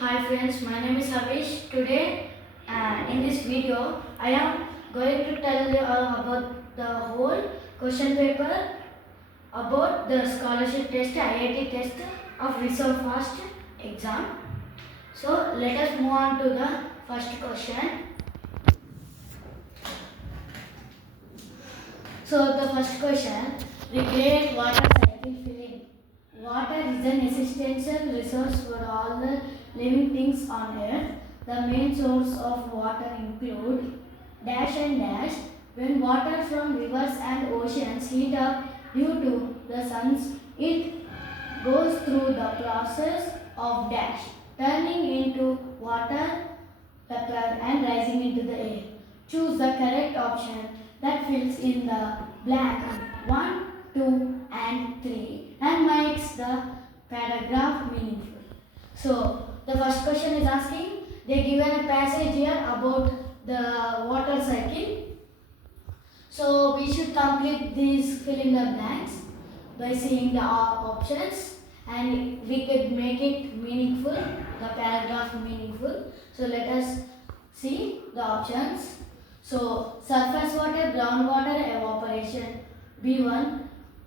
Hi friends, my name is Havish. Today in this video I am going to tell you about the whole question paper about the scholarship test, IIT test of Reserve Fast exam. So let us move on to the first question. So the first question, recreate water cycle filling. Water is an essential resource for all the living things on earth. The main source of water include dash and dash. When water from rivers and oceans heat up due to the suns, it goes through the process of dash, turning into water vapor and rising into the air. Choose the correct option that fills in the blank 1, 2 and 3 and makes the paragraph meaningful. So the first question is asking, they given a passage here about the water cycle. So we should complete these fill in the blanks by seeing the options, and we could make it meaningful, the paragraph meaningful. So let us see the options. So surface water, groundwater, evaporation. B1,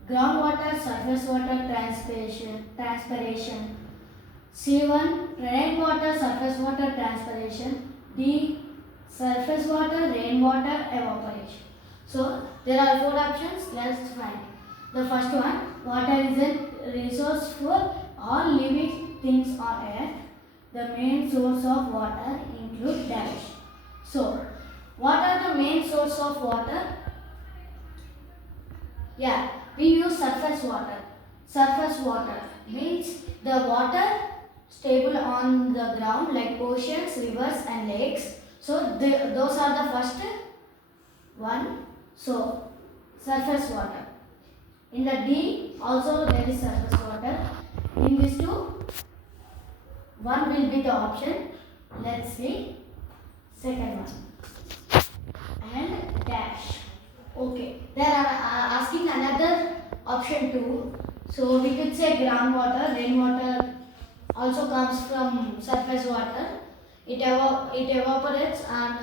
groundwater, surface water, transpiration. C1, rainwater, surface water, transpiration. D, surface water, rainwater, evaporation. So there are 4 options. Let's find. The first one, water is a resource for all living things on earth. The main source of water include dash. So what are the main source of water? Yeah, we use surface water. Surface water means the water stable on the ground like oceans, rivers and lakes. So those are the first one. So surface water. In the D also there is surface water. In these two, one will be the option. Let's see. Second one. And dash. Okay. They are asking another option too. So we could say groundwater, rainwater also comes from surface water. It evaporates and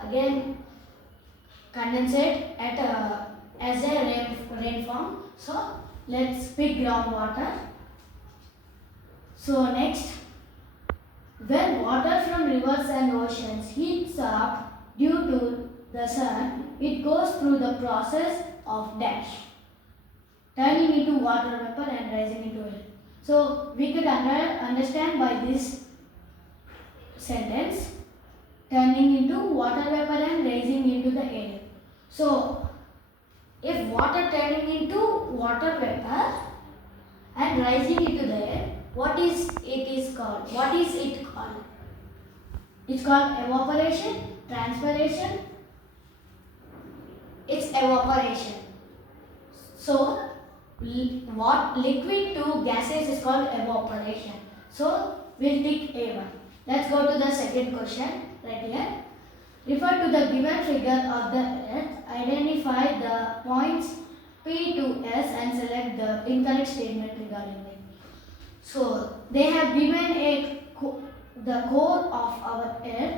again condensate at as a rainform. So let's pick groundwater. So next, when water from rivers and oceans heats up due to the sun, it goes through the process of dash, turning into water vapor and rising into air. So we could understand by this sentence, turning into water vapor and rising into the air. So if water turning into water vapor and rising into the air, what is it called? What is it called? It's called evaporation, transpiration. It's evaporation. So what liquid to gases is called evaporation. So we'll take A1. Let's go to the second question right here. Refer to the given figure of the earth. Identify the points P to S and select the incorrect statement regarding them. So they have given the core of our earth,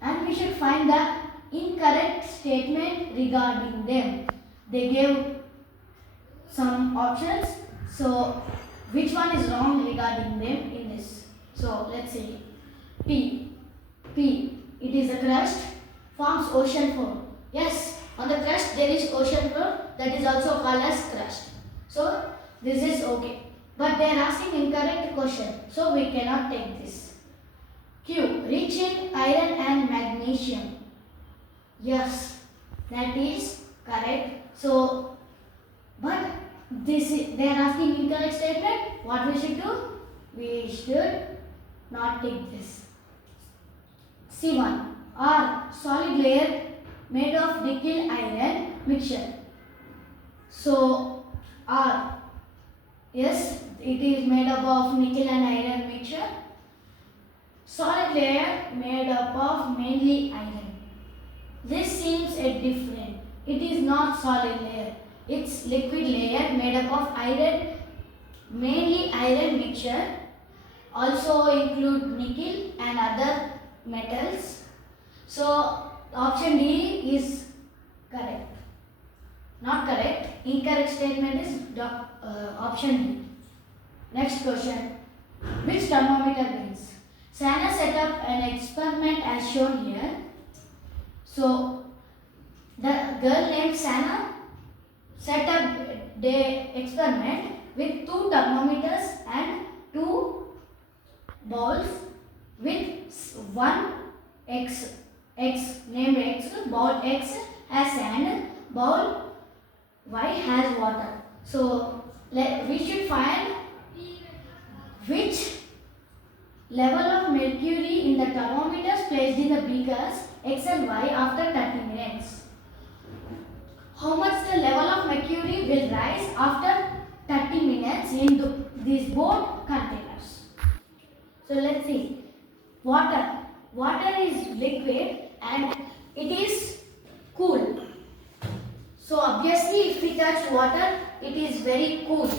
and we should find the incorrect statement regarding them. They gave some options. So which one is wrong regarding them in this? So let's see. P. It is a crust, forms ocean floor. Yes, on the crust there is ocean floor, that is also called as crust. So this is okay. But they are asking incorrect question, so we cannot take this. Q. Rich in iron and magnesium. Yes, that is correct. So, but they are asking incorrect statement. What we should do? We should not take this. C1. R. Solid layer made of nickel iron mixture. So R. Yes, it is made up of nickel and iron mixture. Solid layer made up of mainly iron. This seems a different. It is not solid layer. It's liquid layer made up of iron, mainly iron mixture also include nickel and other metals. So option D is correct. Not correct. Incorrect statement is option B. Next question. Which thermometer wins? Sana set up an experiment as shown here. So the girl named Sana set up the experiment with 2 thermometers and 2 balls with one X named X. Ball X has sand, ball Y has water. So we should find which level of mercury in the thermometers placed in the beakers X and Y after 30 minutes. How much the level of mercury will rise after 30 minutes in these both containers. So let's see. Water. Water is liquid and it is cool. So obviously if we touch water, it is very cool.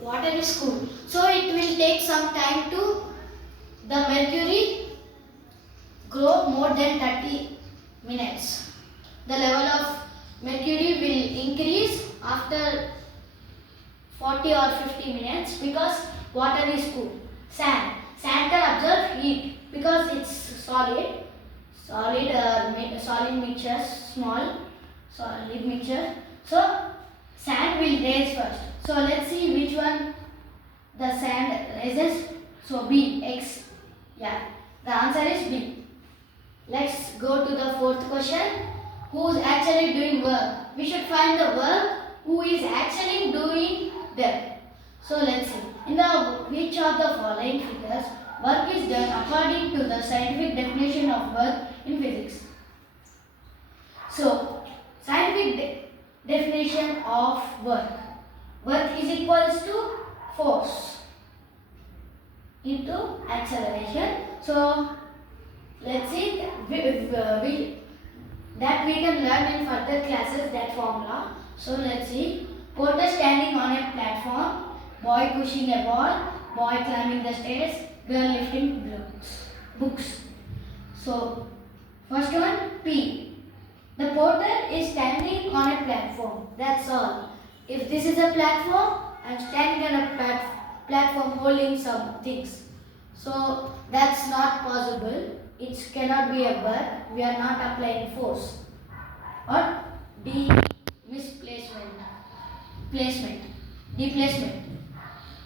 Water is cool. So it will take some time to the mercury grow more than 30 minutes. The level of mercury will increase after 40 or 50 minutes because water is cool. Sand. Sand can absorb heat because it's solid. Solid mixture, small solid mixture. So sand will raise first. So let's see which one the sand raises. So B, X. Yeah, the answer is B. Let's go to the fourth question. Who is actually doing work? We should find the work who is actually doing them. So let's see. In which of the following figures work is done according to the scientific definition of work in physics? So scientific definition of work. Work is equals to force into acceleration. So let's see that we can learn in further classes that formula. So let's see. Porter standing on a platform, boy pushing a ball, boy climbing the stairs, girl lifting books. So first one, P. The porter is standing on a platform. That's all. If this is a platform, I'm standing on a platform holding some things. So that's not possible. It cannot be a verb. We are not applying force. Or D, misplacement. Displacement.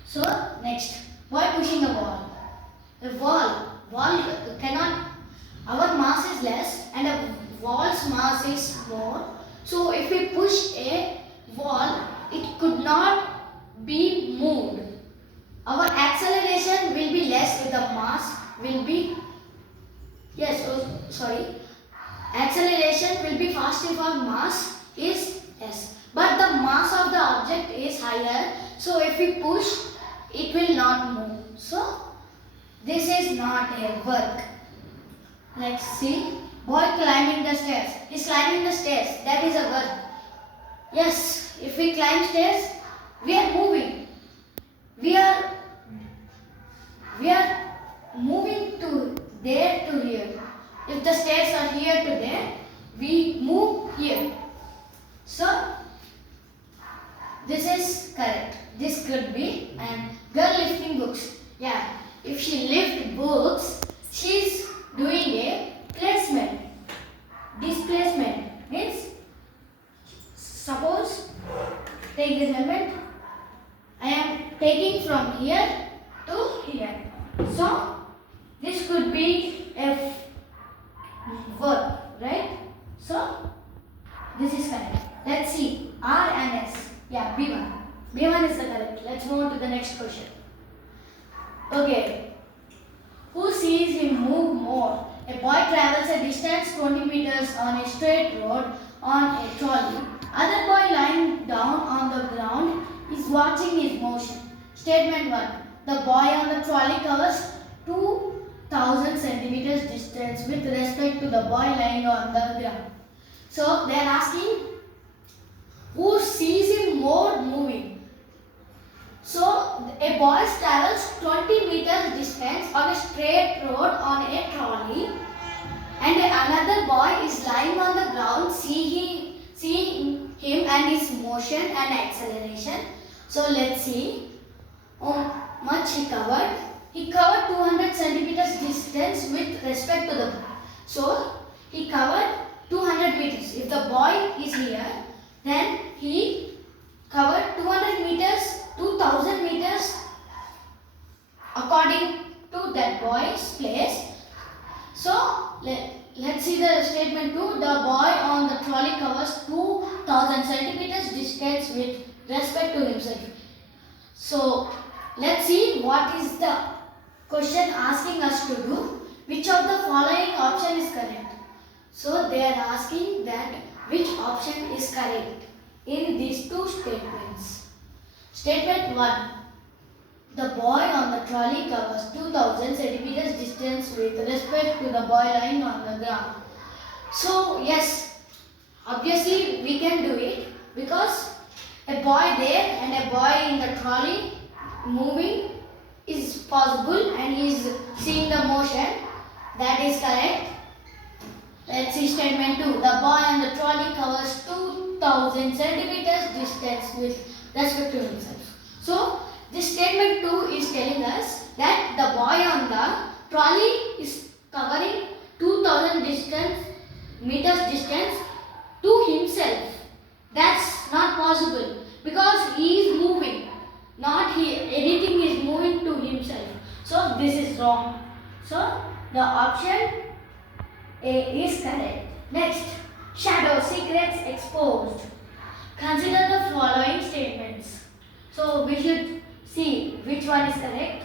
So next, boy pushing a wall. The wall cannot. Our mass is less and a wall's mass is more. So if we push a wall, it could not be moved. Our acceleration will be less with the mass will be acceleration will be fast if our mass is less. But the mass of the object is higher. So if we push, it will not move. So this is not a work. Let's see. Boy climbing the stairs. He's climbing the stairs. That is a work. Yes, if we climb stairs, we are moving. We are moving to there to here. If the stairs are here to there, we move here. So this is correct. This could be. And girl lifting books. Yeah, if she lifts books, she's doing a placement. Displacement means, suppose, take this element. I am taking from here to here. So this could be a verb, right? So this is correct. Let's see. R and S. Yeah, B1. B1 is the correct. Let's move on to the next question. Okay. Who sees him move more? A boy travels a distance 20 meters on a straight road on a trolley. Other boy lying down on the ground is watching his motion. Statement 1. The boy on the trolley covers 2000 centimeters distance with respect to the boy lying on the ground. So they are asking who sees him more moving. So a boy travels 20 meters distance on a straight road on a trolley, and another boy is lying on the ground seeing him and his motion and acceleration. So let's see how much he covered. He covered 200 centimeters distance with respect to the boy. So he covered 200 meters. If the boy is here, then he covered 200 meters, 2000 meters according to that boy's place. So let's see the statement 2. The boy on the trolley covers 2000 centimeters distance with respect to himself. So let's see what is the question asking us to do. Which of the following option is correct? So they are asking that which option is correct in these two statements. Statement 1. The boy on the trolley covers 2000 centimeters distance with respect to the boy lying on the ground. So yes, obviously we can do it because a boy there and a boy in the trolley moving is possible and he is seeing the motion. That is correct. Let's see statement 2. The boy on the trolley covers 2000 centimeters distance with respect to himself. So this statement 2 is telling us that the boy on the trolley is covering 2000 meters distance to himself. That's not possible because he is moving, not anything is moving to himself. So this is wrong. So the option A is correct. Next, shadow secrets exposed. Consider the following statements. So we should see which one is correct.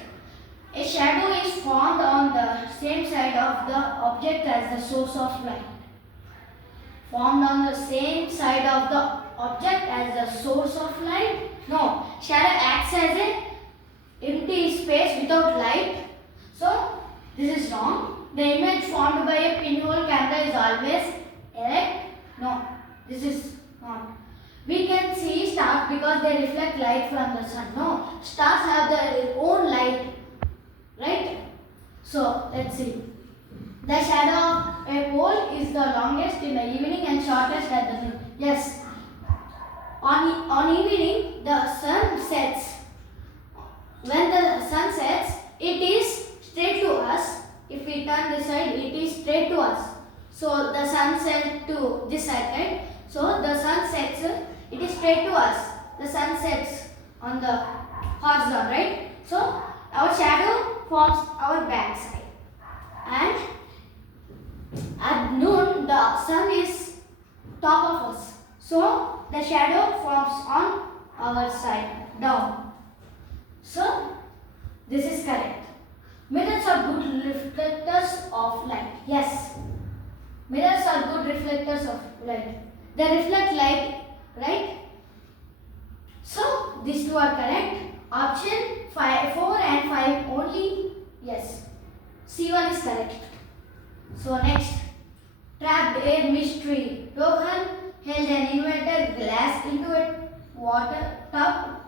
A shadow is formed on the same side of the object as the source of light. Formed on the same side of the object as the source of light? No. Shadow acts as a empty space without light. So this is wrong. The image formed by a pinhole camera is always erect. No. This is wrong. We can see stars because they reflect light from the sun. No. Stars have their own light. Right? So let's see. The shadow of a pole is the longest in the evening and shortest at the noon. Yes. On evening, the sun sets. When the sun sets, it is straight to us. If we turn this side, it is straight to us. So the sun sets to this side, right? So the sun sets, it is straight to us. The sun sets on the horizon, right? So our shadow forms our back side. And at noon, the sun is top of us. So the shadow forms on our side, down. So this is correct. Mirrors are good reflectors of light. Yes. Mirrors are good reflectors of light. They reflect light, right? So these two are correct. Option 4 and 5 only. Yes. C1 is correct. So next. Trapped air mystery. Rohan held an inverted glass into a water tub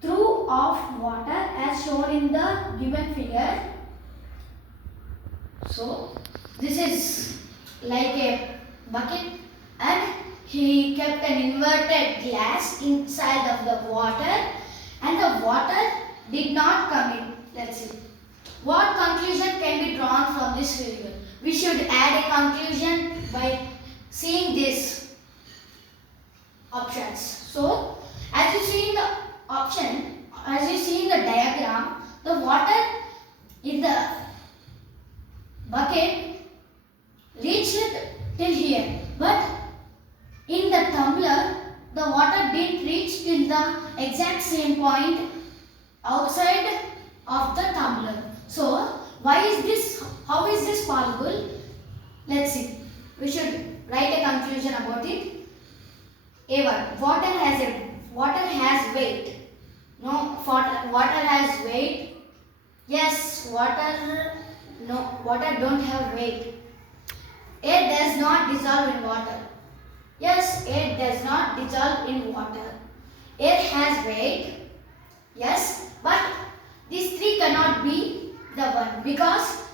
through of water as shown in the given figure. So this is like a bucket and he kept an inverted glass inside of the water and the water did not come in. Let's see. What conclusion can be drawn from this figure? We should add a conclusion by seeing these options. So as you see in the option, as you see in the diagram, the water in the bucket reached till here, but in the tumbler the water didn't reach till the exact same point outside of the tumbler. So why is this, how is this possible? Let's see. We should write a conclusion about it. A1. Water has weight. No, water has weight. Yes, water don't have weight. Air does not dissolve in water. Yes, air does not dissolve in water. Air has weight. Yes, but these three cannot be the one because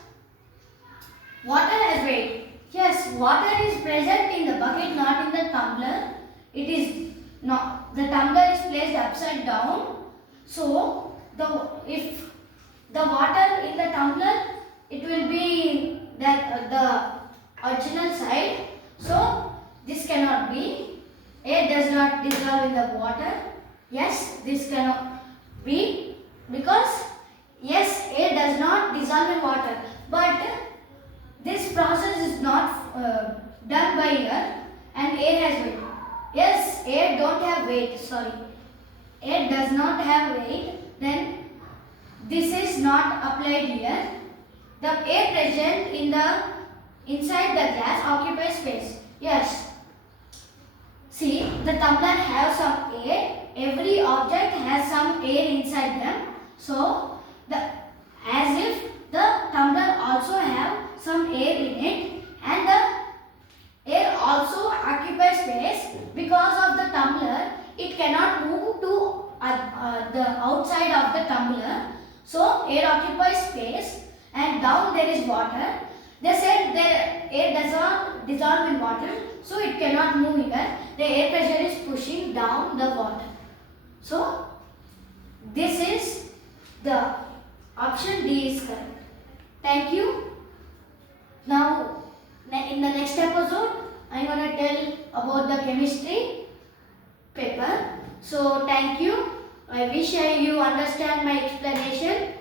water has weight. Yes, water is present in the bucket, not in the tumbler. It is not. The tumbler is placed upside down. So if the water in the tumbler, it will be the original side. So this cannot be. Air does not dissolve in the water. Yes, this cannot be because yes, air does not dissolve in water. But this process is not done by air and air has weight. Yes, air don't have weight. Sorry, air does not have weight. Then this is not applied here. The air present in the inside the gas occupies space. Yes. See, the tumbler has some air. Every object has some air inside them. So, as if the tumbler also have some air in it, and the air also occupies space. Because of the tumbler, it cannot move to the outside of the tumbler. So, air occupies space, and down there is water. They said the air does not dissolve in water, so it cannot move here. The air pressure is pushing down the water. So, this is the option D is correct. Thank you. Now, in the next episode, I am going to tell about the chemistry paper. So, thank you. I wish you understand my explanation.